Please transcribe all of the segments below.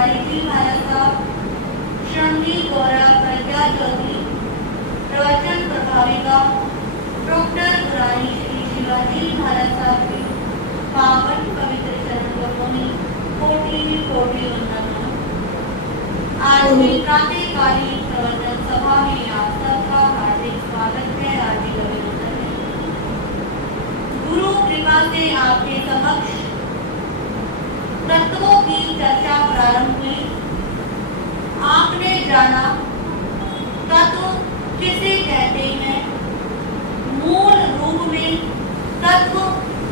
तिवारी जी महाराज साहब, श्रमजी गौरा प्रज्ञा चौधरी, प्रवचन प्रभाविका डॉक्टर दुरानी श्री शिवाजी महाराज साहब की पावन पवित्र चरणों में कोटि कोटि वंदना। आज की क्रांतिकारी प्रवचन सभा में आप सबका हार्दिक स्वागत है, हार्दिक अभिनंदन है। गुरु कृपा से आपके समक्ष तत्वों की चर्चा प्रारंभ हुई। आपने जाना तत्व किसे कहते हैं, मूल रूप में तत्व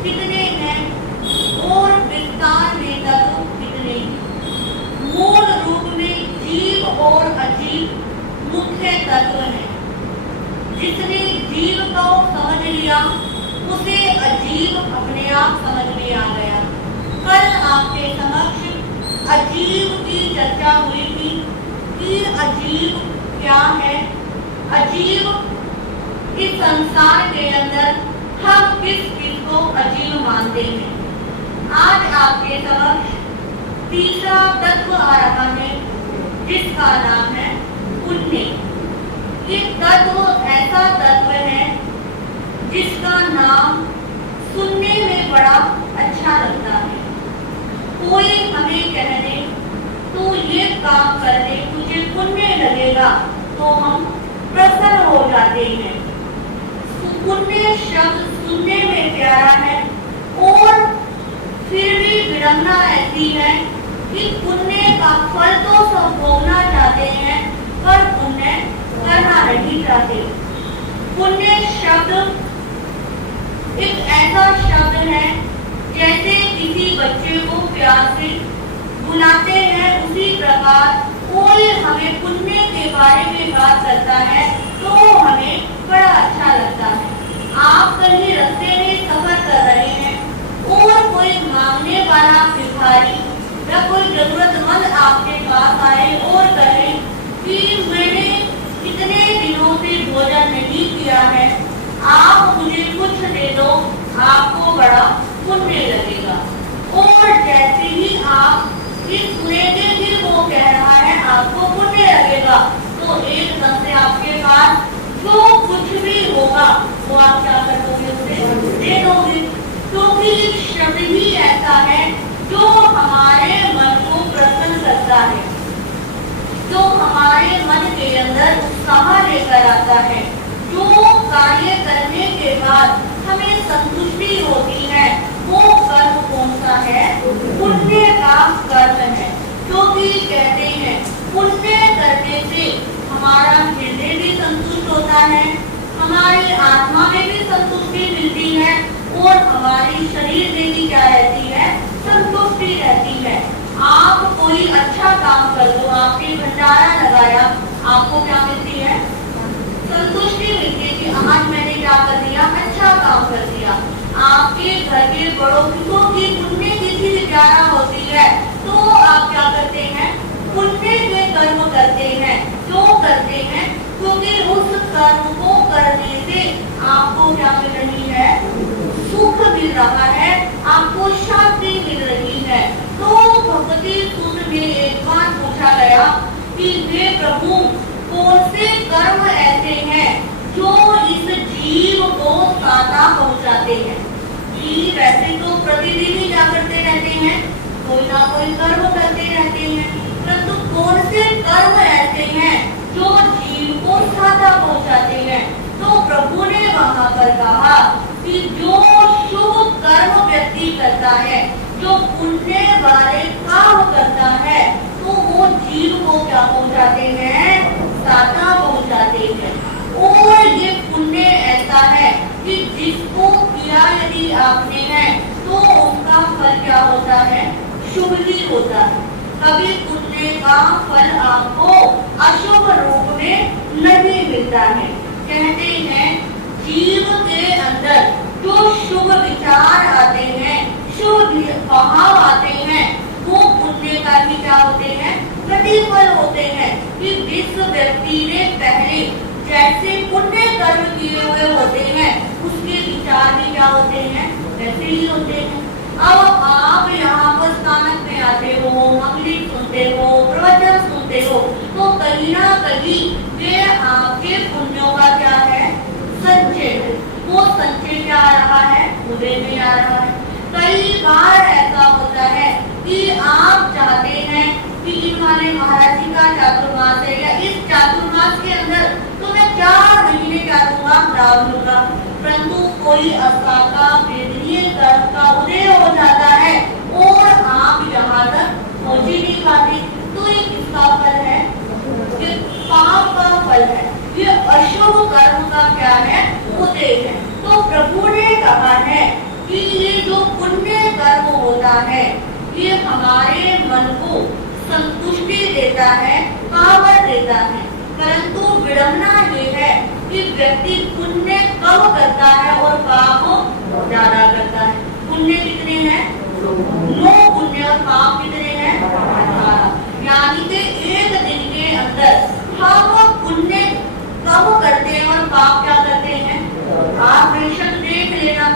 कितने हैं और विस्तार में तत्व कितने हैं। मूल रूप में जीव और अजीव मुख्य तत्व है। जिसने जीव को समझ लिया उसे अजीब अपने आप समझ में आ गया। कल आपके समक्ष अजीब की चर्चा हुई थी कि अजीब क्या है। अजीब इस संसार के अंदर हम किस चीज को अजीब मानते हैं। आज आपके समक्ष तीसरा तत्व आ रहा है जिसका नाम है पुण्य। ये तत्व ऐसा तत्व है जिसका नाम सुनने में बड़ा अच्छा लगता है। कोई हमें कह दे तू ये काम कर ले, तुझे पुण्य लगेगा, तो हम प्रसन्न हो जाते हैं। पुण्य शब्द सुनने में प्यारा है और फिर भी विडंबना ऐसी है कि पुण्य का फल तो सब भोगना चाहते हैं पर पुण्य करना नहीं चाहते। पुण्य शब्द एक ऐसा शब्द है जैसे किसी बच्चे को प्यार से बुलाते हैं, उसी प्रकार कोई हमें पुण्य के बारे में बात करता है तो हमें बड़ा अच्छा लगता है। आप कहीं रास्ते में सफर कर रहे हैं और कोई मांगने वाला भिखारी या कोई जरूरतमंद आपके पास आए और कहे कि मैंने कितने दिनों से भोजन नहीं किया है, आप मुझे कुछ दे दो, आपको बड़ा पुण्य लगेगा। और जैसे ही आप इस सुनेंगे कि वो कह रहा है आपको पुण्य लगेगा, तो एकदम से आपके पास जो कुछ भी होगा वो आप क्या कर दोगे, उसे दे दोगे। क्योंकि शब्द ही ऐसा है जो हमारे मन को प्रसन्न करता है, जो हमारे मन के अंदर उत्साह लेकर आता है, जो कार्य करने के बाद हमें संतुष्टि होती है। वो कर्म कौन सा है? पुण्य का कर्म है। क्योंकि कहते हैं पुण्य करने से हमारा हृदय भी संतुष्ट होता है, हमारी आत्मा में भी संतुष्टि मिलती है और हमारी शरीर में भी क्या रहती है? संतुष्टि रहती है। आप कोई अच्छा काम कर दो, आपने भंडारा लगाया, आपको क्या मिलती है? संतुष्टि मिलती है कि आज मैंने क्या कर दिया? अच्छा काम कर दिया। आपके घर के बड़ों की पुण्य तिथि ग्यारह होती है तो आप क्या करते हैं? पुण्य के कर्म करते हैं। क्यों करते हैं? क्योंकि उस कर्म को करने से आपको क्या मिल रही है? सुख मिल रहा है, आपको शांति मिल रही है। तो भगवती सूत्र में एक बार पूछा गया कि वे प्रभु कौन से कर्म ऐसे हैं जो इस जीव को साता पहुंचाते हैं। कि वैसे तो प्रतिदिन ही क्या करते रहते हैं, कोई ना कोई कर्म करते रहते हैं, परंतु कौन से कर्म ऐसे हैं जो जीव को साता पहुंचाते हैं। तो प्रभु ने वहां पर कहा कि जो शुभ कर्म व्यक्ति करता है, जो पुण्य वाले काम करता है, तो वो जीव को क्या पहुंचाते हैं? साता पहुंचाते हैं। और ये पुण्य ऐसा है कि जिसको किया यदि आपने है तो उसका फल क्या होता है? शुभ ही होता है। कभी पुण्य का फल आपको अशुभ रूप में नहीं मिलता है। कहते हैं जीव के अंदर जो शुभ विचार आते हैं, शुभ भाव आते हैं, वो पुण्य का भी क्या होते हैं? प्रतिफल होते हैं। कि जिस व्यक्ति ने पहले जैसे पुण्य कर्म किए हुए होते हैं उसके विचार भी क्या होते हैं? वैसे ही होते हैं। अब आप यहाँ पर स्थानक में आते हो, मंगली सुनते सुनते हो, प्रवचन सुनते हो, तो कहीं ना कहीं ये आपके पुण्यों का क्या है, संचय है। वो संचय क्या आ रहा है, उदय में आ रहा है। कई बार ऐसा होता है कि आप चाहते हैं कि इन वाले महाराज जी का चातुर्मास है या इस चातुर्मास के अंदर तो मैं 4 महीने क्या दूंगा, लाभ लूंगा, परंतु कोई असाका वेदनीय कर्म का उदय हो जाता है और आप यहाँ तक पहुंच ही नहीं पाते। तो ये किसका फल है, ये पाप का फल है, ये अशुभ कर्म का क्या है, उदय है। तो प्रभु ने कहा है कि ये जो पुण्य कर्म होता है ये हमारे मन को संतुष्टि देता है, पावर देता है, परंतु विडंबना ये है कि व्यक्ति पुण्य कम करता है और पाप ज्यादा करता है। पुण्य कितने हैं, 9 पुण्य और पाप कितने हैं, 18। यानी कि एक दिन के अंदर हम पुण्य कम करते हैं और पाप क्या करते हैं। आप बेशक देख लेना,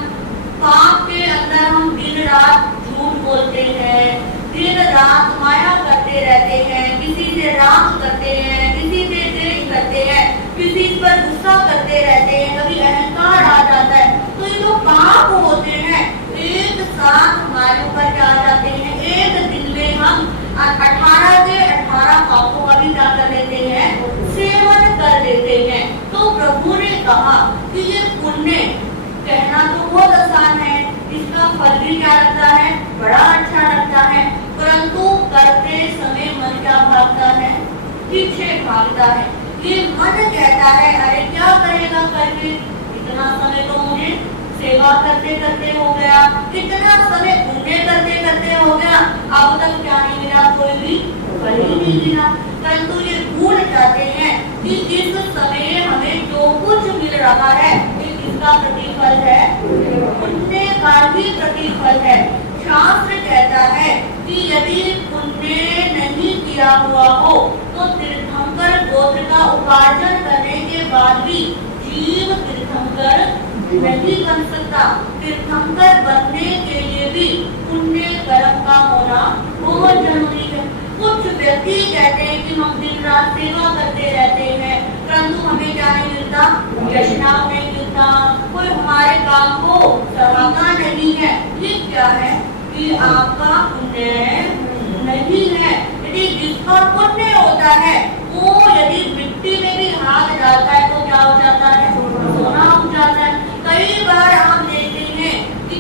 पाप के अंदर हम दिन रात झूठ बोलते हैं, दिन रात माया करते रहते हैं, किसी से राग करते हैं, किसी से द्वेष करते हैं, किसी पर गुस्सा करते रहते हैं, कभी अहंकार आ जाता है। तो ये जो पाप होते हैं एक साथ हमारे ऊपर क्या आ जाते हैं, एक दिन में हम 18 के 18 पापों का भी क्या कर लेते हैं, सेवन कर लेते हैं। तो प्रभु ने कहा कि ये पुण्य कहना तो बहुत आसान है, इसका फल भी क्या लगता है, बड़ा अच्छा लगता है, परंतु करते समय मन क्या भागता है, पीछे भागता है। ये मन कहता है अरे क्या करेगा करके, इतना समय तो मुझे सेवा करते करते हो गया, इतना समय पुण्य करते करते हो गया, अब तक क्या नहीं मिला, कोई भी फल ही नहीं मिला। परंतु ये भूल जाते हैं कि इस समय हमें जो कुछ मिल रहा है किसका प्रतिफल है, पुण्य का ही प्रतिफल है। शास्त्र कहता है कि यदि पुण्य नहीं किया हुआ हो तो तीर्थंकर गोत्र का उपार्जन करने के बाद भी जीव तीर्थंकर नहीं बन सकता। तीर्थंकर बनने के लिए भी पुण्य कर्म का होना बहुत जरूरी है। कुछ व्यक्ति कहते हैं कि हम दिन रात सेवा करते रहते हैं, परंतु हमें क्या नहीं मिलता, यशनाम नहीं मिलता, कोई हमारे काम को सराहना नहीं है। ये क्या है कि आपका पुण्य नहीं है। यदि जिसका पुण्य होता है वो यदि मिट्टी में भी हाथ डालता है तो क्या हो जाता है, सोना हो जाता है। कई बार आप देखते हैं कि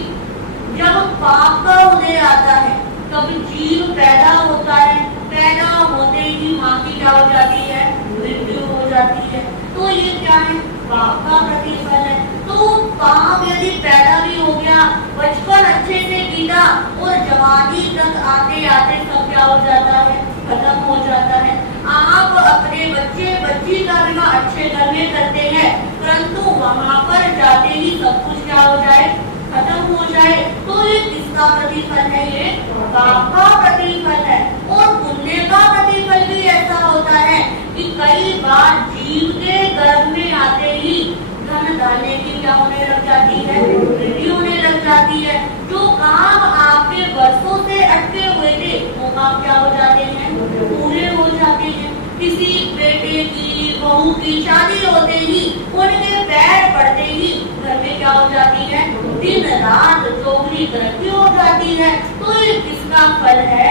जब पाप का उदय आता है तब जीव पैदा होता है, पैदा होते ही माँ की क्या हो जाती है, मृत्यु हो जाती है। तो ये क्या है, पाप का प्रतिफल है। तो पाप यदि पैदा भी हो गया, बचपन अच्छे से बीता और जवानी तक आते आते सब क्या हो जाता है, खत्म हो जाता है। आप अपने बच्चे बच्ची का विवाह अच्छे घर में करते हैं, परंतु वहाँ पर जाते ही सब कुछ क्या हो जाए, खत्म हो जाए। तो ये किसका प्रतिफल है, ये पाप का प्रतिफल है। और पुण्य का प्रतिफल भी ऐसा होता है कि कई बार जीव के गर्भ में आते ही धन धान्य की क्या होने लग जाती है, वृद्धि होने लग जाती है। जो काम आपके वर्षों से अटके हुए थे वो काम क्या हो जाते हैं, पूरे हो जाते हैं। किसी बेटे की बहू की शादी होते ही उनके पैर पड़ते ही घर में क्या हो जाती है, दिन रात चौगुनी तरक्की हो जाती है। तो ये किसका फल है,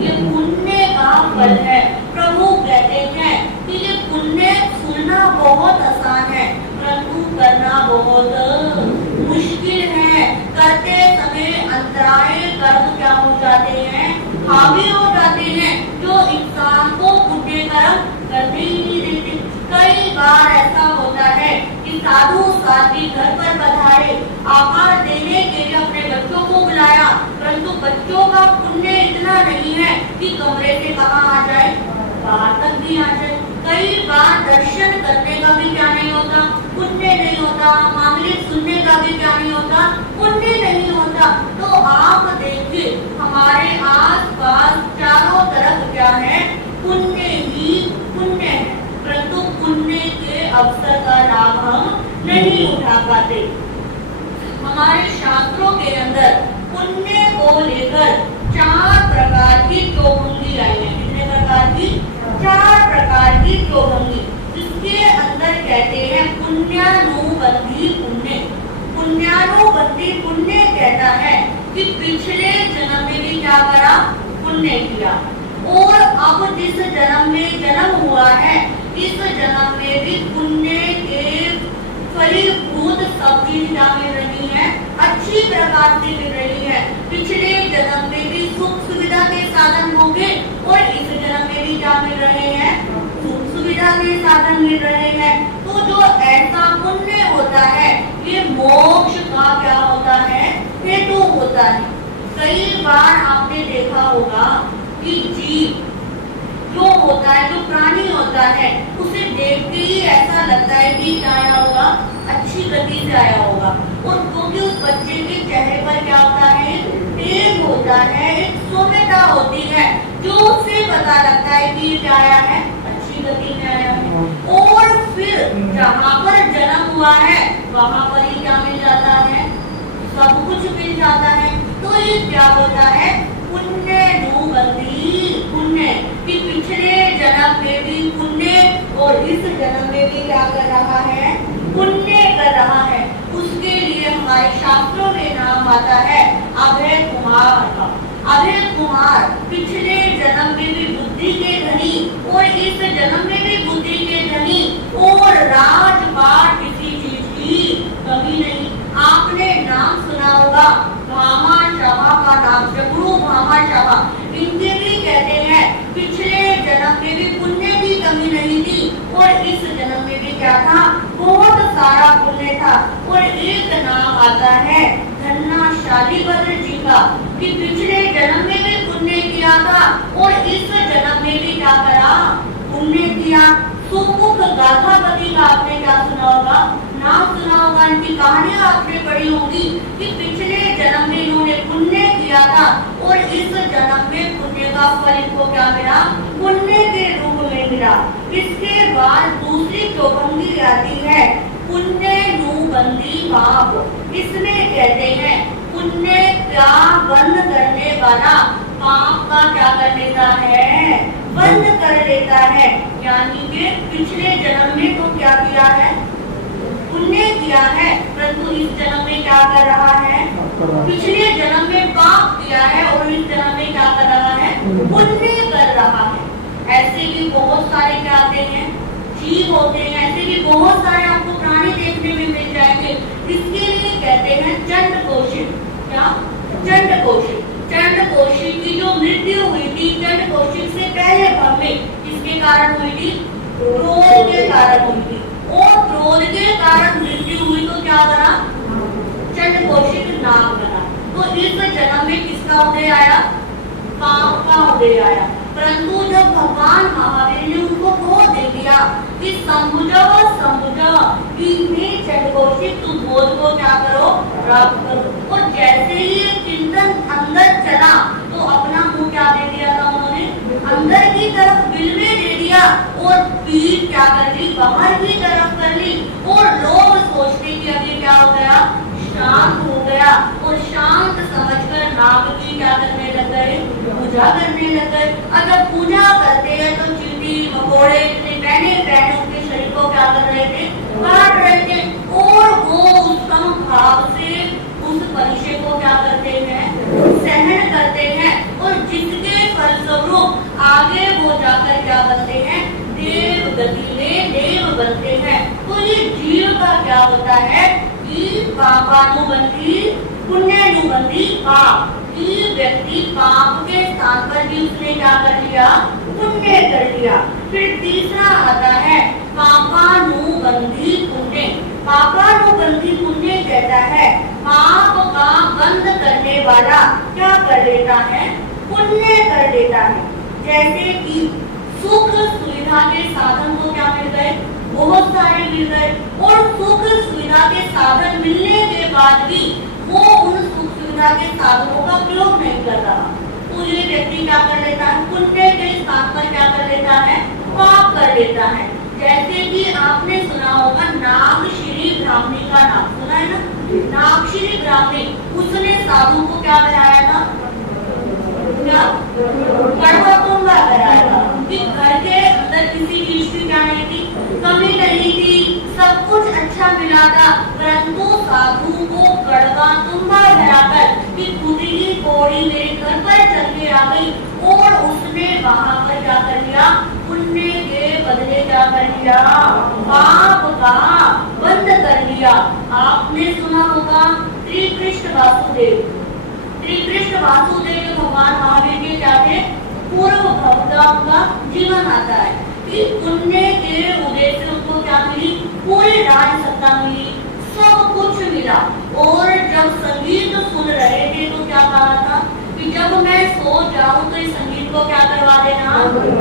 ये पुण्य का फल है। प्रभु कहते हैं कि ये पुण्य सुनना बहुत आसान है परंतु करना बहुत मुश्किल है। करते समय अंतराय कर्म क्या हो जाते हैं, हावी हो जाते हैं, जो इंसान को पुण्य कर्म करने ही नहीं देते। कई बार ऐसा होता है कि साधु साध्वी घर पर पधारे, आहार देने के लिए अपने बच्चों को बुलाया, परंतु बच्चों का पुण्य इतना नहीं है कि कमरे से कहाँ आ जाए, बाहर तक भी आ जाए। कई बार दर्शन करने का भी क्या नहीं होता, पुण्य नहीं होता। मामले सुनने का भी क्या नहीं होता, पुण्य नहीं होता। तो आप देखिए हमारे आस पास चारों तरफ क्या है, पुण्य ही पुण्य है, परंतु पुण्य के अवसर का लाभ हम नहीं उठा पाते। हमारे शास्त्रों के अंदर पुण्य को लेकर 4 प्रकार की चौमुंदी आई है। कितने पुण्यानुबंधी पुण्य। पुण्यानुबंधी पुण्य कहता है कि पिछले जन्म में भी क्या करा, पुण्य किया, और अब जिस जन्म में जन्म हुआ है इस जन्म में भी पुण्य के फलीभूत सब चीज क्या मिल रही है, अच्छी प्रकार से मिल रही है। पिछले जन्म में भी सुख सुविधा के साधन होंगे और इस जन्म में भी क्या मिल रहे हैं, सुख सुविधा के साधन मिल रहे हैं। तो जो ऐसा पुण्य होता है ये मोक्ष का क्या होता है, हेतु होता है। कई बार आपने देखा होगा कि जीव जो होता है, जो प्राणी होता है, उसे देखते ही ऐसा लगता है कि क्या आया होगा, अच्छी गति से आया होगा, और क्योंकि उस बच्चे के चेहरे पर क्या होता है, तेज होता है, एक सौम्यता होती है जो उससे पता लगता है कि ये क्या आया है, अच्छी गति में आया है। और फिर जहाँ पर जन्म हुआ है वहाँ पर ही क्या मिल जाता है, सब कुछ मिल जाता है। तो ये क्या होता है, पुण्यानुबंधी पुण्य, कि पिछले जन्म में भी पुण्य और इस जन्म में भी क्या कर रहा है, पुण्य कर रहा है। उसके लिए हमारे शास्त्रों में नाम आता है अभय कुमार का। अभय कुमार पिछले जन्म में भी बुद्धि के धनी और इस जन्म में भी बुद्धि के धनी, और राजपाट किसी चीज की कमी नहीं। आपने नाम सुना होगा भामाशाह का नाम, जगरू भामाशाह, इनके भी कहते हैं पिछले जन्म में भी पुण्य की कमी नहीं थी और इस जन्म में भी क्या था, बहुत सारा पुण्य था। और एक नाम आता है धन्ना शालीभद्र जी का, कि पिछले जन्म में भी पुण्य किया था और इस जन्म में भी क्या करा, पुण्य किया। सुमुख गाथापति का आपने क्या सुना होगा, नाम सुना होगा, इनकी कहानियां आपने पढ़ी होगी कि पिछले जन्म में इन्होंने पुण्य किया था और इस जन्म में पुण्य का फल इनको क्या मिला, पुण्य के रूप में मिला। इसके बाद दूसरी चौबंदी आती है पुण्यानुबंधी पाप। इसमें कहते हैं पुण्य का बंद करने वाला पाप का क्या कर देता है, बंद कर देता है। यानी कि पिछले जन्म में तो क्या किया है, पुण्य किया है, परंतु इस जन्म में क्या कर रहा है, पिछले जन्म में पाप किया है और इस जन्म में क्या कर रहा है, पुण्य कर रहा है। ऐसे भी बहुत सारे क्या आते हैं, जीव होते हैं, ऐसे भी बहुत सारे आपको प्राणी देखने में मिल जाएंगे। इसके लिए कहते हैं चंड कौशिक। क्या, चंड कौशिक। चंड कौशिक की जो मृत्यु हुई थी, चंड कौशिक से पहले भाव में किसके कारण हुई थी, क्रोध के कारण हुई थी, और क्रोध के कारण मृत्यु हुई तो क्या बना, चंड कौशिक नाग बना। तो इस जन्म में किसका उदय आया, पाप का उदय आया। परंतु जब भगवान महावीर ने उनको बोध दे दिया कि संभुजव संभुजव, चंड कौशिक तुम बोध को क्या करो, प्राप्त करो। और जैसे ही चिंतन अंदर चला तो अपना मुंह क्या दे दिया था उन्होंने, अंदर की तरफ बिल में दे दिया और पीठ क्या कर ली, बाहर की तरफ कर ली। और लोग सोचते कि अभी क्या हो गया, शांत हो गया, और शांत समझकर नाग की क्या करने लग गए, पूजा करने लग गए। और जब पूजा करते हैं तो चींटी मकोड़े इतने बहने बहने उनके शरीर को क्या कर रहे थे, काट रहे थे, और वो उत्तम भाव से उस परिचय को क्या करते हैं, सहन करते हैं, और जिसके फलस्वरूप आगे वो जाकर क्या बनते हैं, देव गति में देव बनते हैं। तो ये जीव का क्या होता है कि पापानुबंधी पुण्यानुबंधी पाप, कि व्यक्ति पाप के स्थान पर भी उसने क्या कर लिया, पुण्य कर लिया। फिर तीसरा आता है पापानुबंधी पुण्य। पापानुबंधी पुण्य कहता है पाप का बंद करने वाला क्या कर देता है, पुण्य कर देता है। जैसे कि सुख सुविधा के साधन को क्या मिल गए, बहुत सारे मिल गए, और सुख सुविधा के साधन मिलने के बाद भी वो उन सुख सुविधा के साधनों का प्रयोग नहीं कर रहा, तो ये व्यक्ति क्या कर लेता है, पुण्य के स्थान पर क्या कर लेता है, पाप कर लेता है। जैसे कि आपने सुना होगा नागश्री ब्राह्मणी का नाम सुना है ना, नागश्री ब्राह्मणी, उसने साधु को क्या बनाया था, क्या कड़वा कुंभा कराया था, कि घर के अंदर किसी चीज की क्या नहीं थी, कमी नहीं थी, सब कुछ घोड़ी मेरे घर पर चल के आ गई और उसने वहां पर क्या कर लिया, पुण्य के बदले क्या कर लिया, पाप का बंद कर लिया। आपने सुना होगा श्री कृष्ण वासुदेव, श्री कृष्ण वासुदेव भगवान महावीर के क्या थे, पूर्व भवदाम का जीवन आता है कि पुण्य के उदय से उनको क्या मिली, पूरी राज सत्ता मिली, सब कुछ मिला। और जब संगीत सुन रहे थे तो क्या कहा था कि जब मैं सो जाऊं तो इस संगीत को क्या करवा देना,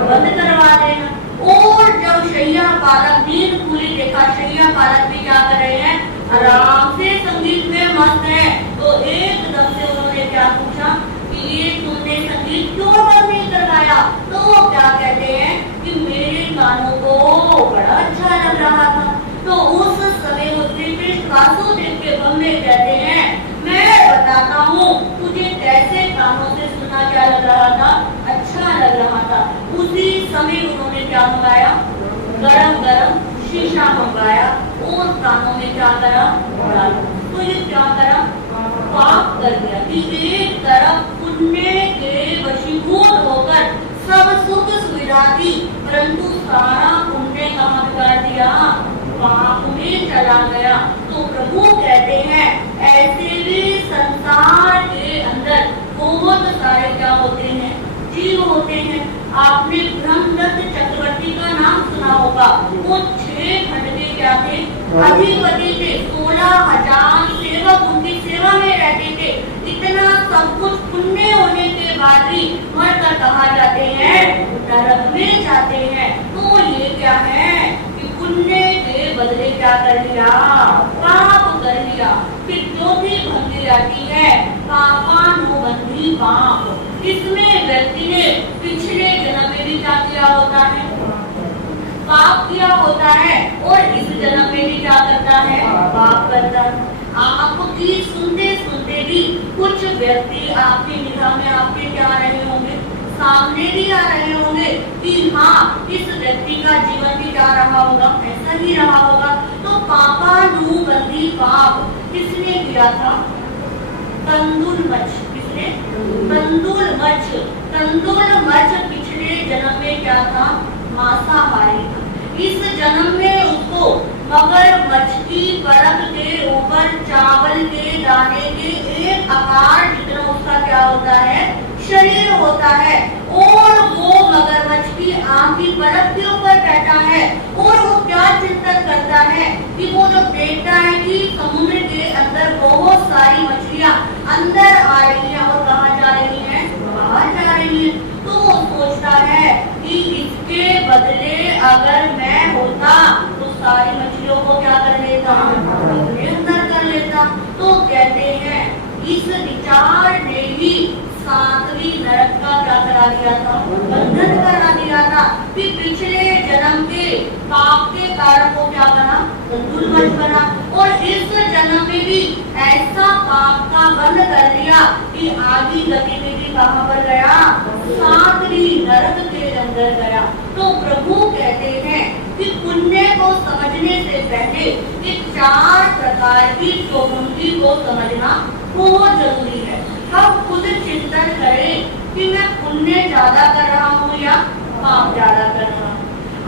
बंद करवा देना। और जब शैया पालक नींद पूरी देखा, शैया पालक भी क्या कर रहे हैं, आराम से संगीत में मस्त है, तो एकदम से उन्होंने क्या पूछा कि ये तुमने संगीत क्यों बंद नहीं करवाया। तो वो क्या कहते हैं कि मेरे कानों को बड़ा अच्छा लग रहा था। तो उस समय वो श्री कृष्ण वासुदेव के बम्बे कहते हैं, मैं बताता हूँ तुझे कैसे कानों से सुना क्या लग रहा था, अच्छा लग रहा था। उसी समय उन्होंने क्या मंगाया, गरम गरम शीशा मंगाया और कानों में क्या करा, डाला। तो ये क्या करा, पाप कर दिया कि एक तरफ पुण्य के वशीभूत होकर सब सुख सुविधा थी, परंतु सारा पुण्य कहाँ बिगाड़ दिया, पाप में चला गया। तो प्रभु कहते हैं ऐसे भी संसार के अंदर बहुत सारे क्या होते हैं, जीव होते हैं। आपने ब्रह्मदत्त चक्रवर्ती का नाम सुना होगा, वो 6 खंडे क्या थे, अधिपति थे, 16,000 सेवक उनकी सेवा में रहते थे। इतना सब कुछ पुण्य होने के बाद भी मरकर कहा जाते हैं, नरक में जाते हैं। तो ये क्या है कि पुण्य के बदले क्या कर लिया, पाप कर लिया। फिर चौथी भंगी आती है पापानुबंधी पाप। इसमें व्यक्ति ने पिछले जन्म में भी क्या किया होता है, पाप किया होता है, और इस जन्म में भी क्या करता है, पाप करता है। आपकी सुनते सुनते भी कुछ व्यक्ति आपकी निगाह में आपके क्या आ रहे होंगे, सामने भी आ रहे होंगे कि हाँ इस व्यक्ति का जीवन भी क्या रहा होगा, ऐसा ही रहा होगा। तो पापानुबंधी पाप किसने किया था, तंदुलमच। किसने, तंदुलमच। तंदुलमच पिछले जन्म में क्या था, मांसाहारी था। इस जन्म में उसको मगरमच्छ की परख के ऊपर चावल के दाने के एक आकार जितना उसका क्या होता है, शरीर होता है, और वो मगरमच्छ की आंख की परख के ऊपर बैठा है। और वो क्या चिंतन करता है कि वो जब देखता है कि समुद्र के अंदर बहुत सारी मछलियां अंदर आ रही हैं और कहाँ जा रही हैं, बाहर जा रही हैं, तो वो सोचता है कि इसके बदले अगर मैं होता तो सारी मछलियों को क्या कर लेता, अपने अंदर कर लेता। तो कहते हैं इस विचार ने ही 7वीं नरक का क्या करा दिया था, बंधन करा दिया था। कि पिछले जन्म के पाप के कारण को क्या बना, तंदुलमच बना, और इस जन्म में भी ऐसा पाप का बंध कर दिया कि आगे गति में भी कहाँ पर गया, 7वीं नरक के अंदर गया। तो प्रभु कहते हैं कि पुण्य को समझने से पहले ये 4 प्रकार की चौमुखी को समझना बहुत जरूरी है। हम खुद चिंतन करें कि मैं पुण्य ज्यादा कर रहा हूँ या पाप ज्यादा कर रहा हूँ।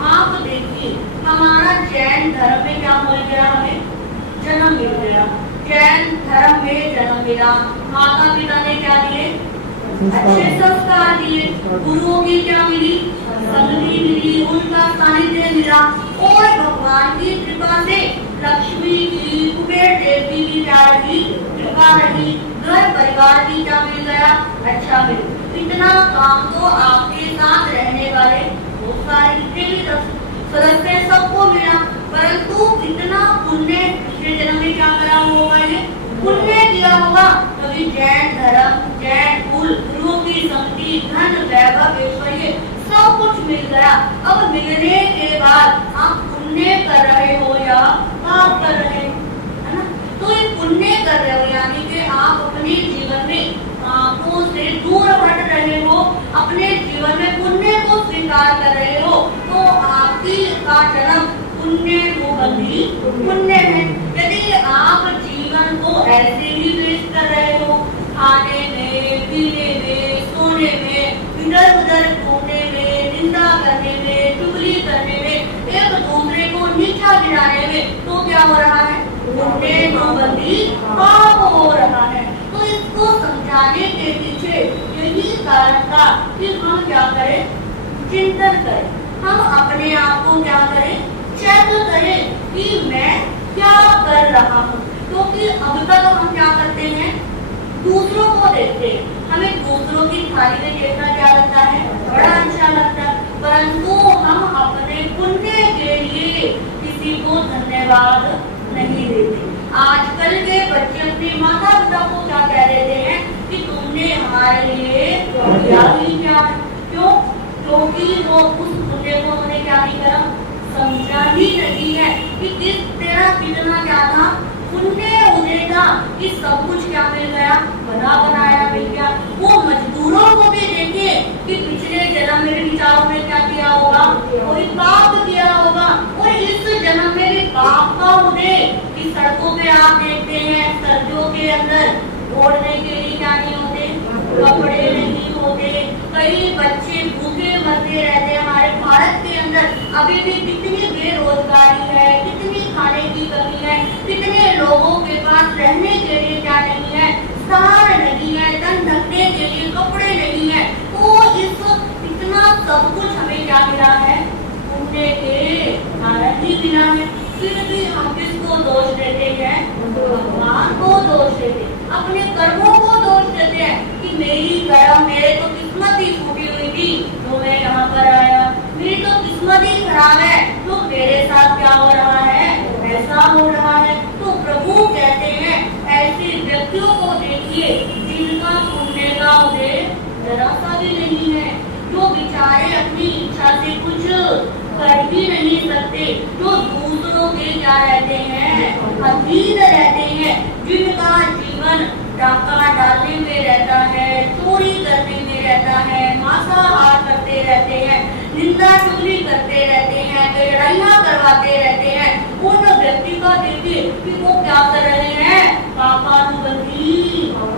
आप देखिए हमारा जैन धर्म में क्या हो गया, हमें जन्म मिल गया, जैन धर्म में जन्म मिला, माता पिता ने क्या दिए, अच्छे संस्कार दिए, गुरुओं की क्या मिली, संगति मिली, उनका सानिध्य मिला, और भगवान की कृपा से लक्ष्मी की, कुबेर देव की क्या रही, कृपा रही, घर परिवार की क्या मिल गया, अच्छा मिल। इतना काम तो आपके साथ रहने वाले बहुत सारे जितने भी सदस्य सबको मिला, परंतु इतना पुण्य पिछले जन्म में क्या करा होगा, पुण्य किया होगा, कभी जैन धर्म, जैन कुल, गुरुओं की संगति, धन वैभव ऐश्वर्य सब कुछ मिल गया। अब मिलने के बाद आप पुण्य कर रहे हो या पाप कर रहे हो, है ना। तो ये पुण्य कर रहे हो यानी कि आप अपने जीवन में पापों से दूर हट रहे हो, अपने जीवन में पुण्य को स्वीकार कर रहे हो, तो आपकी का जन्म पुण्य पुण्य है। यदि आप जीवन को ऐसे ही वेस्ट कर रहे हो, खाने में पीने में, सोने में, इधर उधर घूमने में, निंदा करने में, चुगली करने में, एक दूसरे को नीचा गिराने में, तो क्या हो रहा है? पुण्य तो बंदी पाप हो रहा है। तो इसको समझाने के पीछे यही कारण था कि हम क्या करें? चिंतन करें, हम अपने आप को क्या करें? चेक करें कि मैं क्या कर रहा हूँ। क्योंकि अब तक हम क्या करते हैं? दूसरों को देखते हैं, हमें दूसरों की थाली में देखना क्या लगता है? बड़ा अच्छा लगता है, परंतु हम अपने पुण्य के लिए किसी को धन्यवाद नहीं देते। आजकल के बच्चे अपने माता पिता को क्या कह देते हैं कि तुमने हमारे लिए किया ही क्या है? क्यों? क्योंकि वो उस पुण्य को उन्होंने क्या नहीं करा? समझा ही नहीं है कि किस तरह कितना क्या था पुण्य उन्हें था कि सब कुछ क्या मिल गया? बना बनाया मिल गया। वो मजदूरों को भी देखिए कि पिछले जन्म में विचारों में क्या किया होगा? कोई पाप किया होगा, और इस जन्म में भी पाप का उन्हें कि सड़कों पे आप देखते हैं सर्दियों के अंदर ओढ़ने के लिए क्या नहीं होते? कपड़े नहीं होते। कई बच्चे भूखे मरते रहते हैं। हमारे भारत के अंदर अभी भी कितनी बेरोजगारी है, कितनी खाने की कमी है, कितने लोगों के पास रहने के लिए क्या नहीं है? स्थान नहीं है, तन ढकने के लिए कपड़े नहीं है। तो इस इतना सब कुछ हमें क्या मिला है? पुण्य के कारण ही मिला है। फिर भी हम किसको दोष देते हैं? भगवान को दोष देते, अपने कर्मों को दोष देते हैं कि मेरी कर्म, मेरे तो किस्मत ही फूटी हुई थी तो मैं यहाँ पर आया, मेरी तो किस्मत ही खराब है तो मेरे साथ क्या हो रहा है? ऐसा हो रहा है। तो प्रभु कहते हैं ऐसे व्यक्तियों को देखिए जिनका पुण्य का उदय जरा सा भी नहीं है, जो बेचारे अपनी इच्छा से कुछ कर ही नहीं सकते, जो दूसरों के क्या रहते हैं? अधीन रहते हैं, जिनका जीवन डाका डालने में रहता है, चोरी करने में रहता है, मांसाहार करते रहते हैं, निंदा चुगली करते रहते हैं, लड़ाइयाँ करवाते रहते हैं। उन व्यक्ति का देखिए कि वो क्या कर रहे हैं? पापानुबंधी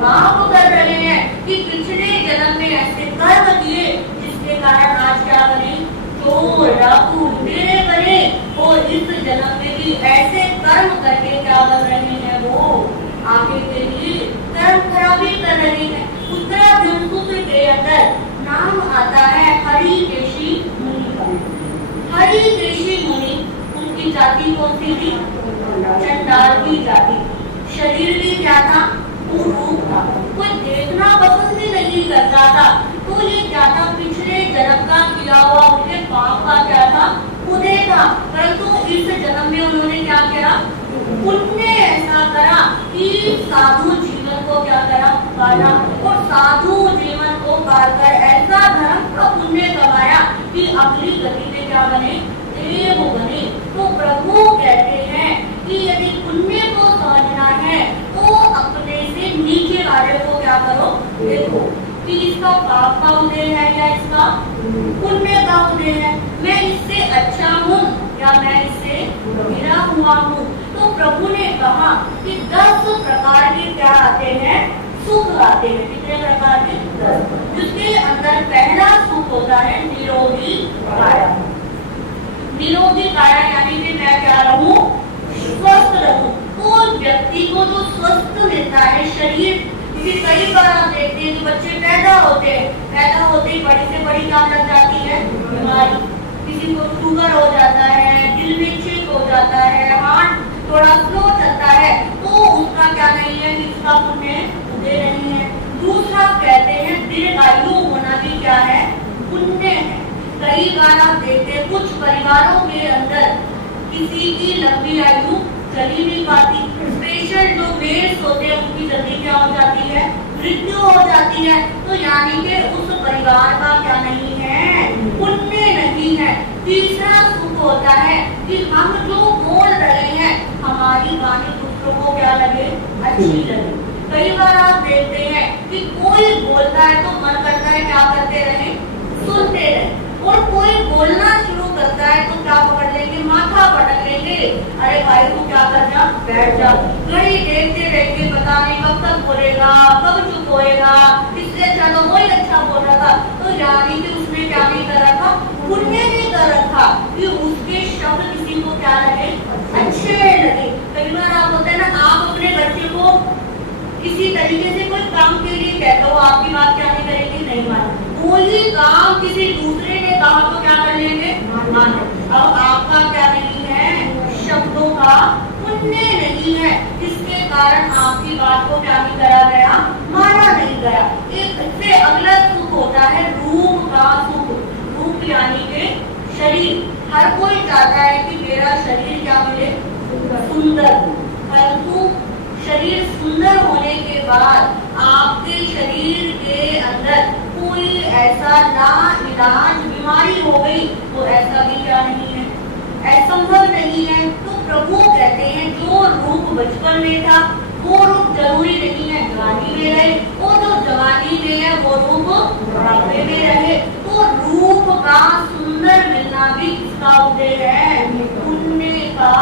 पाप कर रहे हैं कि पिछले जन्म में ऐसे कर्म किए जिसके कारण आज क्या बने? चोर डाकू लुटेरे बने, और इस जन्म में भी ऐसे कर्म करके क्या बन रहे हैं? वो आगे के लिए कर्म खराबी कर रहे हैं। उत्तरा ब्रह्मसूत्र के अंदर नाम आता है हरिकेशी मुनि का। हरिकेशी मुनि, उनकी जाति कौन सी थी? चंडाल की जाति। शरीर भी क्या था? रूप था, कोई देखना पसंद भी नहीं करता था। तो ये क्या था? पिछले जन्म का किया हुआ उनके पाप का क्या था? उदय था। परंतु इस जन्म में उन्होंने क्या किया? पुण्य ऐसा करा कि साधु जीवन को क्या करा? पाला, और साधु जीवन को पालकर ऐसा धर्म का पुण्य कमाया कि अगली गति में क्या बने? देव बने। तो प्रभु कहते हैं कि यदि पुण्य को समझना है तो अपने से नीचे वाले को क्या करो? देखो कि इसका पाप का उदय है या इसका पुण्य का उदय है, मैं इससे अच्छा हूँ या मैं इससे गिरा हुआ हूँ। तो प्रभु ने कहा कि 10 प्रकार के क्या आते हैं? सुख आते हैं। कितने प्रकार के? 10। जिसके अंदर पहला सुख होता है निरोगी काया। निरोगी काया यानी कि मैं क्या रहूं? स्वस्थ रहूं। तो व्यक्ति को जो स्वस्थ मिलता है शरीर, क्योंकि कई बार आप देखते हैं कि बच्चे पैदा होते ही बड़ी से बड़ी क्या लग जाती है? बीमारी। किसी को शुगर हो जाता है, दिल में छेद हो जाता है, हार्ट थोड़ा स्लो चलता है, तो उसका क्या नहीं है? इसका पुण्य उदय नहीं है। दूसरा कहते हैं दीर्घायु होना भी क्या है? पुण्य है। कई बार आप देखते हैं कुछ परिवारों के अंदर किसी की लंबी आयु चली नहीं पाती। स्पेशल जो मेल्स होते हैं उनकी जल्दी क्या हो जाती है? मृत्यु हो जाती है। तो यानी कि उस परिवार का क्या नहीं है? पुण्य नहीं है। तीसरा सुख होता है कि हम जो बोल रहे हैं हमारी वाणी दूसरों को क्या लगे? अच्छी लगे। कई बार आप देखते हैं कि कोई बोलता है तो मन करता है क्या करते रहे? सुनते रहे। और कोई बोलना शुरू करता है तो क्या पकड़ लेंगे? माथा पटक लेंगे। अरे भाई तू क्या कर जा? बैठ जा। घड़ी देखते रहेंगे, पता नहीं कब तक बोलेगा, कब चुप होएगा, इससे अच्छा तो वही अच्छा बोल रहा था, तो यानी कि उसने क्या नहीं कर रखा, पुण्य नहीं कर रखा कि उसके शब्द किसी को क्या लगे, अच्छे लगे। कई बार आप होते हैं ना, आप अपने बच्चे को किसी तरीके से कोई काम के लिए कहते हो, आपकी बात क्या नहीं करेगी, नहीं माने। कोई काम किसी दूसरे ने कहा तो क्या कर लेंगे, मानो। अब आपका क्या नहीं है, शब्दों का पुण्य नहीं है, जिसके कारण आपकी बात को क्या नहीं करा गया, माना नहीं गया। एक इससे अगला सुख होता है रूप का सुख। रूप यानी के शरीर। हर कोई चाहता है कि मेरा शरीर क्या मिले, सुंदर। परंतु शरीर सुंदर होने के बाद आपके शरीर के अंदर कोई ऐसा नाइलाज बीमारी हो गई, तो ऐसा भी क्या नहीं है, असंभव नहीं है। तो प्रभु कहते हैं जो रूप बचपन में था वो रूप जरूरी नहीं है जवानी में रहे, वो जो जवानी में है वो रूप बुढ़ापे में रहे। तो रूप का सुंदर मिलना भी किसका उदय है, पुण्य का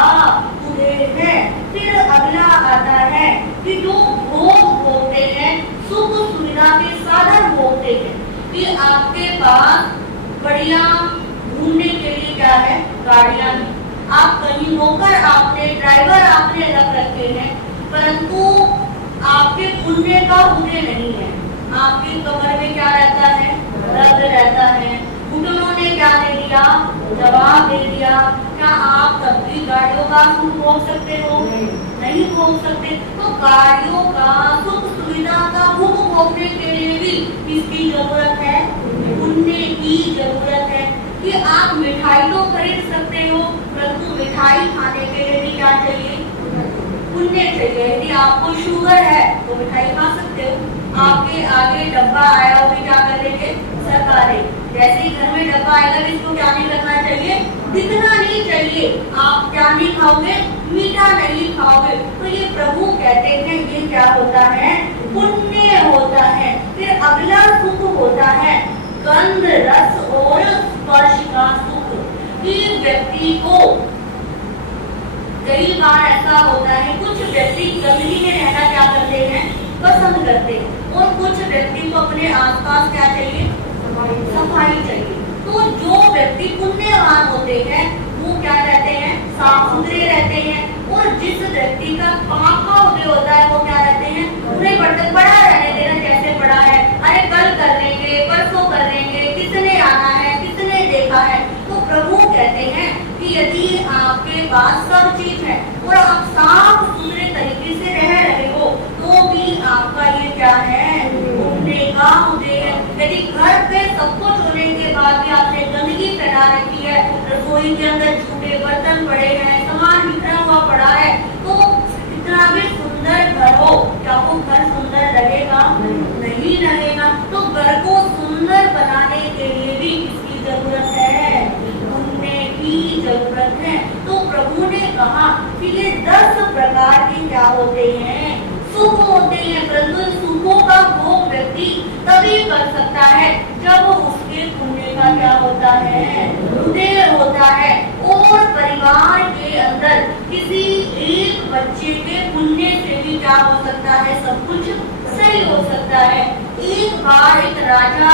उदय है। फिर अगला आता है कि जो भोग होते हैं, सुख सुविधा के साधन होते हैं, कि आपके पास बढ़िया घूमने के लिए क्या है, गाड़ियां, आप कहीं नौकर आपने, ड्राइवर आपने रख रखे हैं, परंतु आपके पुण्य का उदय नहीं है। आपकी कमर में क्या रहता है, दर्द रहता है, घुटनों ने क्या दे दिया, जवाब दे दिया। क्या आप तब भी गाड़ियों का सुख भोग सकते हो, नहीं भोग सकते। तो गाड़ियों का सुख सुविधा का भोग भोगने के लिए भी किसकी जरूरत है, पुण्य की जरूरत है। कि आप मिठाई तो खरीद सकते हो, परंतु मिठाई खाने के लिए भी क्या चाहिए, पुण्य चाहिए। यदि आपको शुगर है तो मिठाई खा सकते हो, आपके आगे डब्बा आया वो भी क्या कर लेंगे, सरकारें। जैसे ही घर में डब्बा आएगा, इसको क्या नहीं करना चाहिए, दिखना नहीं चाहिए। आप क्या नहीं खाओगे, मीठा नहीं खाओगे। तो ये प्रभु कहते हैं ये क्या होता है, पुण्य होता है। फिर अगला सुख होता है गंध रस और स्पर्श का सुख। कि व्यक्ति को कई बार ऐसा होता है, कुछ व्यक्ति गंदगी में रहना क्या करते हैं, पसंद करते हैं, और कुछ व्यक्ति को अपने आसपास क्या चाहिए, सफाई चाहिए। तो जो व्यक्ति पुण्यवान होते हैं वो क्या रहते हैं, साफ सुथरे रहते हैं। और जिस व्यक्ति का पाप का उदय होता है वो क्या रहते हैं, उन्हें पड़ा रहने देना, जैसे पड़ा है, अरे कल कर लेंगे, परसों कर लेंगे, किसने आना है, किसने देखा है। तो प्रभु कहते हैं कि यदि आपके पास सब चीज है और आप साफ सुथरे तरीके से रह रहे हो, तो भी आपका ये क्या है, पुण्य का उदय है। यदि घर पे सब कुछ होने के बाद भी आपने गंदगी फैला रखी है, रसोई के अंदर झूठे बर्तन पड़े हैं, सामान बिखरा हुआ पड़ा है, तो कितना भी सुंदर घर हो, क्या वो घर सुंदर रहेगा, नहीं रहेगा। तो घर को सुंदर बनाने के लिए भी किसकी जरूरत है, पुण्य की जरूरत है। तो प्रभु ने कहा कि ये 10 प्रकार के क्या होते हैं, सुख होते हैं। परंतु सुखों का भोग व्यक्ति तभी कर सकता है जब उसके पुण्य का क्या होता है, उदय होता है। और परिवार के अंदर किसी एक बच्चे के पुण्य से भी क्या हो सकता है, सब कुछ सही हो सकता है। एक बार एक राजा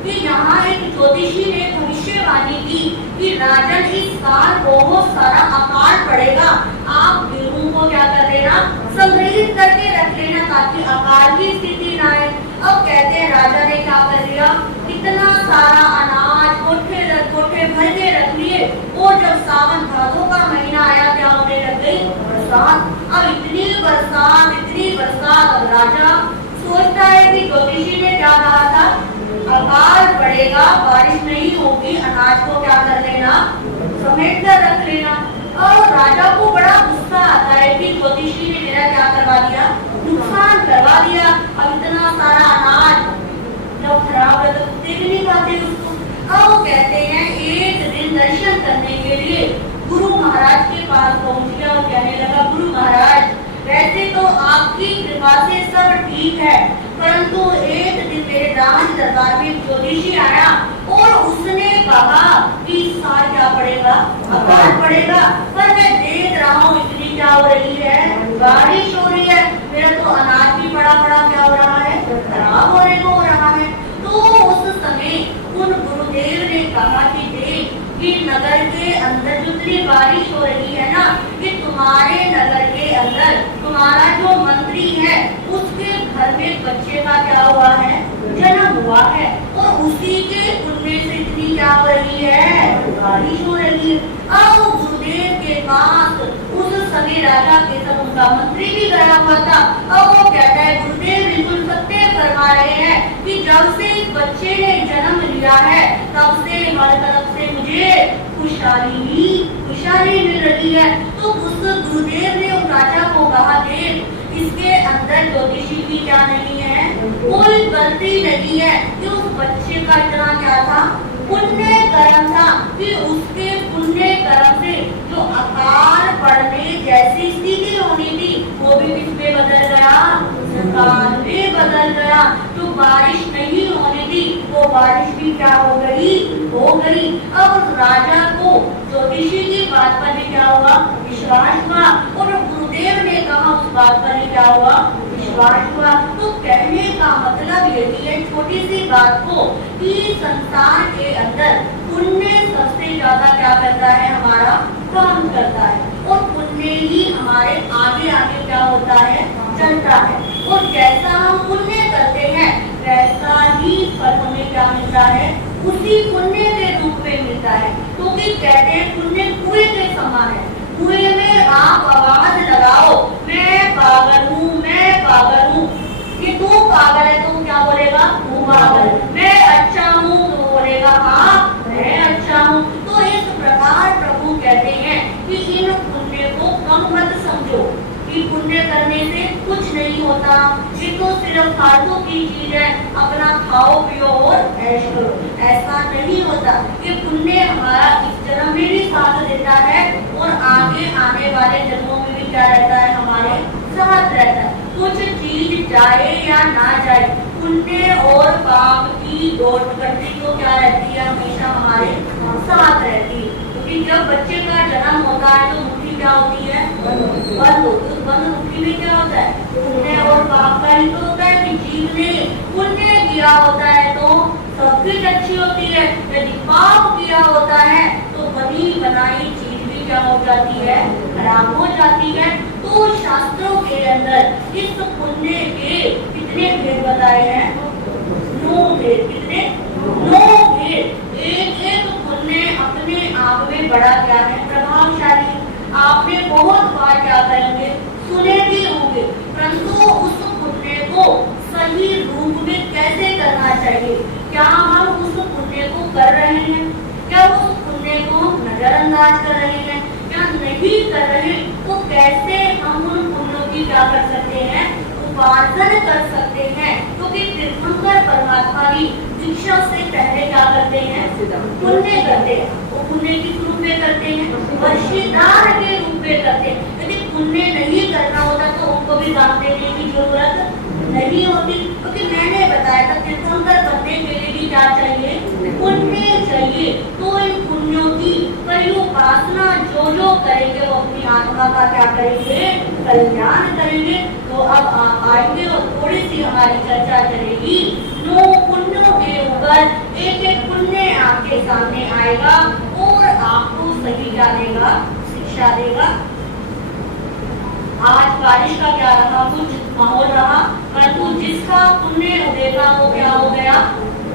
कि यहाँ एक ज्योतिषी ने भविष्यवाणी की कि राजन इस साल बहुत सारा अकाल पड़ेगा, आप गेहूं को क्या कर देना, संग्रहित करके रख लेना, ताकि अकाल की स्थिति ना आए। अब कहते हैं राजा ने क्या कर दिया, इतना सारा अनाज कोठे भर के रख लिए, और जब सावन भादों का महीना आया क्या होने लग गई, बरसात। अब इतनी बरसात, अब राजा सोचता है कि ज्योतिषी ने क्या कहा था, अकाल पड़ेगा, बारिश नहीं होगी, अनाज को क्या कर लेना, समेट कर रख लेना। और राजा को बड़ा गुस्सा आता है कि ज्योतिषी ने मेरा क्या करवा दिया, नुकसान करवा दिया। अब इतना सारा अनाज जब खराब है तो देख नहीं पाते उसको। अब वो कहते हैं एक दिन दर्शन करने के लिए गुरु महाराज के पास पहुंच गया और कहने लगा, गुरु महाराज वैसे तो आपकी कृपा से सब ठीक है, परंतु एक दिन मेरे राज दरबार में ज्योतिषी आया और उसने कहा कि इस साल क्या पड़ेगा, अकाल पड़ेगा। पर मैं देख रहा हूँ इतनी क्या हो रही है, बारिश हो रही है, मेरा तो अनाज भी बड़ा क्या हो रहा है, खराब होने को हो रहा तो उस समय उन गुरुदेव ने कहा कि देख, कि नगर के अंदर जितनी बारिश हो रही है ना, कि तुम्हारे नगर के अंदर तुम्हारा जो मंत्री है उसके घर में बच्चे का क्या हुआ है, जन्म हुआ है, और उसी के पुण्य से इतनी क्या हो रही है, बारिश हो रही है। अब गुरुदेव के पास उस समय राजा के सब उनका मंत्री भी गया हुआ था। अब वो कहता है गुरुदेव बिल्कुल सत्य फरमा रहे हैं कि जब से इस बच्चे ने जन्म लिया है तब से हर तरफ से मुझे खुशहाली मिल रही है। तो उस गुरुदेव ने उस राजा को कहा, देव इसके अंदर ज्योतिषी की क्या नहीं है, कोई गलती नहीं है, कि उस बच्चे का इतना क्या था, पुण्य कर्म था, कि उसके पुण्य कर्म से जो अकाल पड़ने जैसी स्थिति होनी थी वो भी किसमें बदल गया, सकाल में बदल गया। जो बारिश नहीं होनी थी वो बारिश भी क्या हो गई, हो गई। अब उस राजा को ज्योतिषी की बात पर भी क्या हुआ, विश्वास हुआ, और गुरुदेव ने कहा उस बात पर भी क्या हुआ, विश्वास हुआ। तो कहने का मतलब यही है छोटी सी बात को, कि संसार के अंदर पुण्य सबसे ज्यादा क्या करता है, हमारा काम करता है, और पुण्य ही हमारे आगे आगे क्या होता है, चलता है। और जैसा हम पुण्य करते हैं वैसा ही फल हमें क्या मिलता है, उसी पुण्य के रूप में मिलता है। क्योंकि कहते हैं पुण्य कुएं के समान है। कुएं में आप आवाज लगाओ, मैं पागल हूँ, मैं पागल हूँ, कि तू पागल है तो क्या बोलेगा, तू पागल। मैं अच्छा हूँ तो बोलेगा हाँ मैं अच्छा हूँ। तो इस प्रकार प्रभु कहते हैं कि इन पुण्य को कम मत समझो, कि पुण्य करने से कुछ नहीं होता, ये तो सिर्फ फालतू की चीज है, अपना खाओ पियो और ऐश करो। ऐसा नहीं होता। ये पुण्य हमारा इस जन्म में भी साथ देता है और आगे आने वाले जन्मों में भी क्या रहता है, हमारे साथ रहता है। कुछ चीज जाए या ना जाए, पुण्य और पाप की दौड़ करने को क्या रहती है, हमेशा हमारे साथ रहती है। क्योंकि जब बच्चे का जन्म होता है तो मुट्ठी क्या होती है, बंद होती है। उस बंद मुट्ठी में क्या होता है, पुण्य और पाप का ही तो होता है। कि जीव ने पुण्य किया होता है तो सब कुछ अच्छी होती है, यदि पाप किया होता है तो बनी बनाई चीज भी क्या हो जाती है, खराब हो जाती है। तो शास्त्रों के अंदर इस पुण्य के कितने भेद बताए हैं, 9 भेद। कितने, 9 भेद। एक एक पुण्य अपने आप में बड़ा क्या है, प्रभावशाली। आपने बहुत बार क्या करेंगे, सुने भी होंगे, परंतु उस पुण्य को सही रूप में कैसे करना चाहिए, क्या हम उस पुण्य को कर रहे हैं, क्या उस पुण्य को नजरअंदाज कर रहे हैं, क्या नहीं कर रहे, तो कैसे हम उन पुण्यों की क्या कर सकते हैं, उपार्जन कर सकते हैं। क्योंकि तीर्थंकर परमात्मा की दीक्षा से पहले क्या करते हैं, पुण्य करते हैं। वो पुण्य किस रूप में करते हैं, वर्षीदार के रूप में करते हैं। यदि पुण्य नहीं करना होता तो उनको भी दान देने की जरूरत नहीं होती। क्योंकि मैंने बताया था तीर्थंकर बनने के लिए भी क्या चाहिए, पुण्य चाहिए। तो इन पुण्यों की परिउपासना जो करेंगे वो अपनी आत्मा का क्या करेंगे, कल्याण करेंगे। तो अब आप आएंगे और थोड़ी सी हमारी चर्चा चलेगी 9 पुण्यों के ऊपर। एक एक पुण्य आपके सामने आएगा और आपको सही क्या देगा, शिक्षा देगा। आज बारिश का क्या रहा, कुछ माहौल रहा, परंतु जिसका पुण्य उदय था वो क्या हो गया,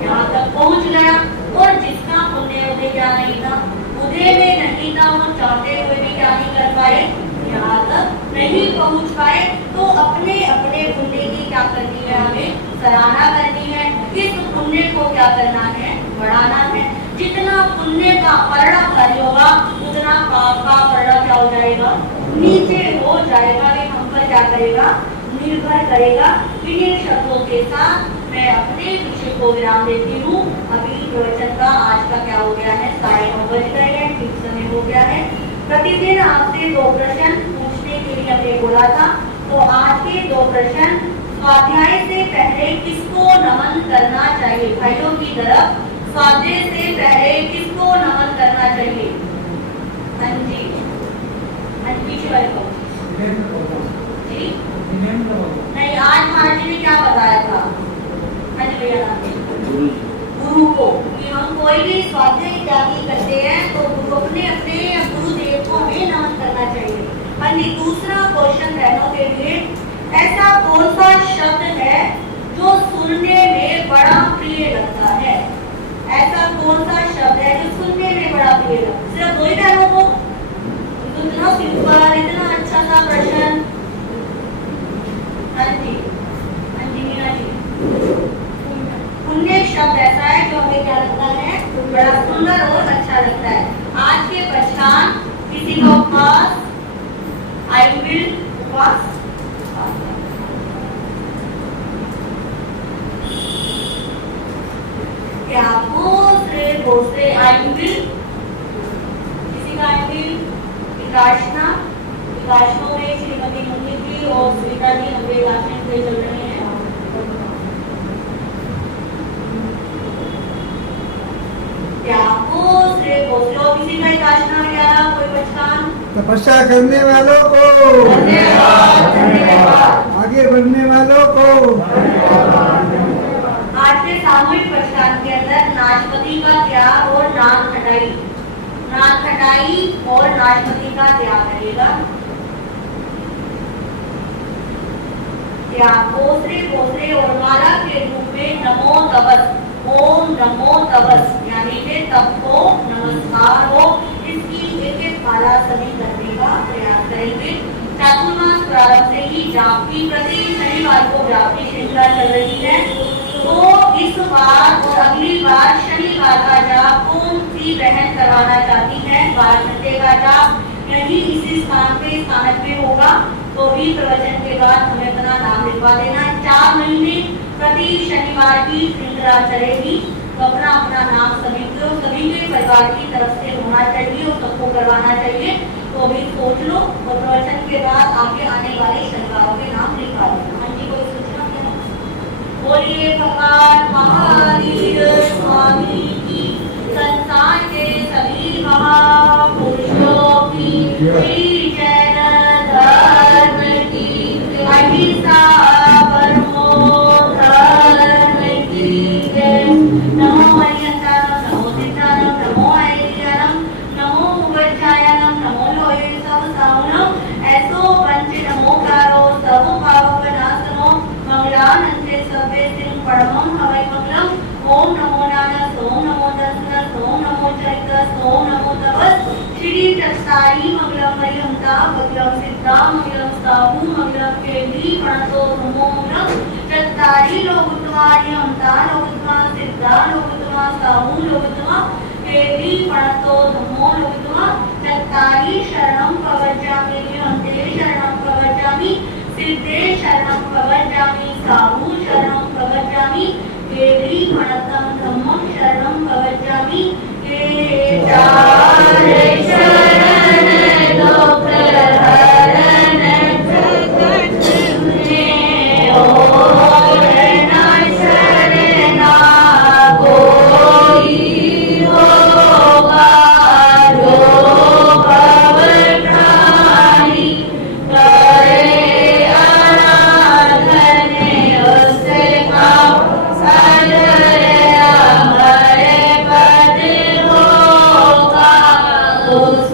यहाँ तक पहुँच गया। और जिसका पुण्य उदय क्या नहीं था, उदय में नहीं था, वो चाहते हुए भी क्या नहीं कर पाए, यहाँ तक नहीं पहुँच पाए। तो अपने अपने पुण्य की क्या करनी है, हमें सराहना करनी है। इस पुण्य को क्या करना है, बढ़ाना है। जितना पुण्य का पर्णा भारी होगा उतना पाप का पर्णा क्या हो जाएगा, नीचे हो जाएगा। ये हम पर क्या करेगा, निर्भर करेगा। इन्हीं शब्दों के साथ मैं अपने विषय को विराम देती हूँ। अभी प्रवचन का आज का क्या हो गया है, 9:30 बज गए हैं, ठीक समय हो गया है। प्रतिदिन आपसे 2 प्रश्न पूछने के लिए हमने बोला था। तो आज के 2 प्रश्न, स्वाध्याय से पहले किसको नमन करना चाहिए, भाइयों की तरफ, स्वाध्याय से पहले किसको नमन करना चाहिए, हाँ जी, हाँ जी, पीछे वाले को जी नहीं, आज महाराज जी ने क्या बताया था, हाँ जी भैया। गुरु को, कि हम कोई भी स्वाध्याय इत्यादि करते हैं तो अपने अपने गुरुदेव को हमें नमन करना चाहिए। हाँ जी, दूसरा क्वेश्चन बहनों के लिए, ऐसा कौन सा शब्द है जो सुनने में बड़ा प्रिय लगता है? ऐसा कौन सा शब्द है जो सुनने में बड़ा प्रिय लगता है? सिर्फ दो ही बहनों को? इतना सिंपल, इतना अच्छा सा प्रश्न। हाँ जी, हाँ जी मीना जी, पुण्य शब्द ऐसा है जो हमें क्या लगता है, बड़ा सुंदर और अच्छा लगता है। आज के पहचान किसी का उपवास, आई विल उपवास, क्या भोसले आई विल, किसी का आई विल, विकासना, विकासों में श्रीमती मुंडी जी और सुनीता जी हम विकासन से चल रहे हैं। किसी का विकासना वगैरह कोई पहचान? तपस्या करने वालों को, आगे बढ़ने वालों को। आज के सामूहिक पहचान के अंदर नाशपति का त्याग और नाक खटाई, नाक खटाई और नाशपति का त्याग रहेगा। त्याग भोसले और माला के रूप में नमो तपस, ओम नमो तपस, यानी कि तप को नमस्कार हो, इसकी एक एक माला सभी करने का प्रयास करेंगे। चातुर्मास प्रारंभ से ही जाप की प्रति शनिवार को जाप की श्रृंखला चल रही है, तो इस बार और अगली बार शनिवार का जाप कौन सी बहन करवाना चाहती है? 12 घंटे का जाप यही इसी स्थान पे स्थानक पे होगा, तो भी प्रवचन के बाद हमें अपना नाम लिखवा देना। 4 महीने प्रति शनिवार की श्रृंखला चलेगी, तो अपना अपना नाम सभी के परिवार की तरफ से होना चाहिए और सबको करवाना चाहिए। तो अभी सोच लो और प्रवचन के बाद आगे आने वाले शनिवारों के नाम लिखवा देना। हाँ जी, कोई सूचना है? बोलिए भगवान महावीर स्वामी की, संसार के सभी महापुरुषों की, श्री जैन धर्म की, अहिंसा परमो धर्म की जय। नमो अरिहंतारम, नमो सिद्धारम, नमो ऐरियरम, नमो उवज्जायनम, नमो लोये सब साउनम, ऐसो पंच नमोकारो सब पाप नाशनो, मंगलानंते सबे सिंह परमं हवै मंगलम। ओम नमो नानस, ओम नमो दसनस, ओम नमो चैतस, ओम नमो तपस, श्री चत्तारी मंगलम वरिहंता, मंगलम सिद्धा, मंगलम साहू, मंगलम केली प्रणतो नमो मंगलम। चत्तारी लोकुत्तमा रिहंता, लोकुत्तमा सिद्धा, लोकुत्तमा साहू, लोकुत्तमा केली प्रणतो नमो लोकुत्तमा। चत्तारी शरणं प्रवज्जामि, रिहंते शरणं प्रवज्जामि, सिद्धे शरणं प्रवज्जामि, साहू शरणं प्रवज्जामि, केली प्रणतं धम्मं शरणं प्रवज्जामि। ये चार शरण दुख हरण जगत में और न शरणा कोई होगा, जो भव ठानी करे आराधन उसका, सदय अमर पद होगा उस